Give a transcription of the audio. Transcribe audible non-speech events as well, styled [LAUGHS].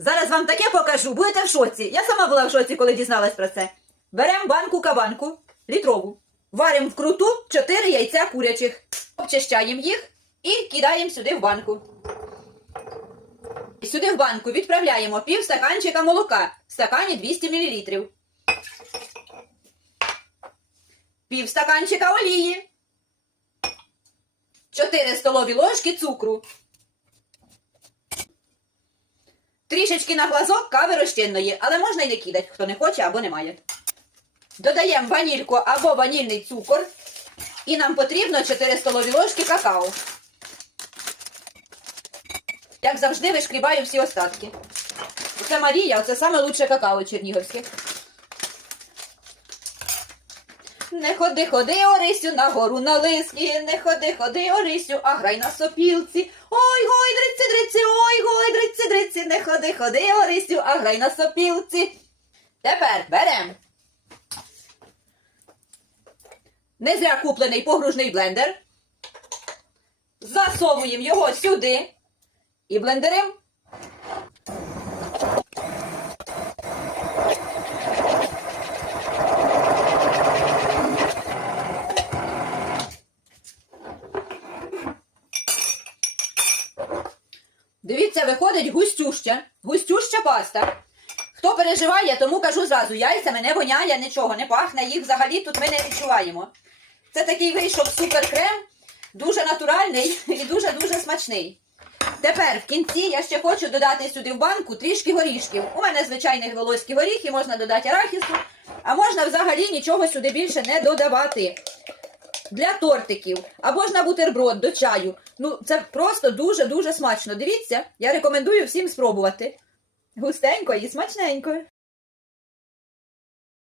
Зараз вам таке покажу, будете в шоці. Я сама була в шоці, коли дізналась про це. Беремо банку кабанку, літрову, варимо вкруту 4 яйця курячих, обчищаємо їх і кидаємо сюди в банку. Сюди в банку відправляємо пів стаканчика молока в стакані 200 мл. Пів стаканчика олії. 4 столові ложки цукру. Трішечки на глазок кави розчинної, але можна й не кидати, хто не хоче або не має. Додаємо ванільку або ванільний цукор. І нам потрібно 4 столові ложки какао. Як завжди, вишкрібаю всі остатки. Це Марія, це саме лучше какао чернігівське. Не ходи, ходи, Орисю, на гору на лиски, не ходи, ходи, Орисю, а грай на сопілці. Ой, гой, дриці, дриці, ой, гой, дриці, не ходи, ходи, Орисю, а грай на сопілці. Тепер берем. Не зря куплений погружний блендер. Засовуємо його сюди і блендерим. Дивіться, виходить густюща, густюща паста. Хто переживає, тому кажу зразу, яйцями не воняє, нічого не пахне, їх взагалі тут ми не відчуваємо. Це такий вийшов суперкрем, дуже натуральний [LAUGHS] і дуже-дуже смачний. Тепер в кінці я ще хочу додати сюди в банку трішки горішків. У мене звичайні волоські горіхи, можна додати арахісу, а можна взагалі нічого сюди більше не додавати. Для тортиків або ж на бутерброд до чаю. Ну, це просто дуже-дуже смачно. Дивіться, я рекомендую всім спробувати. Густенько і смачненько.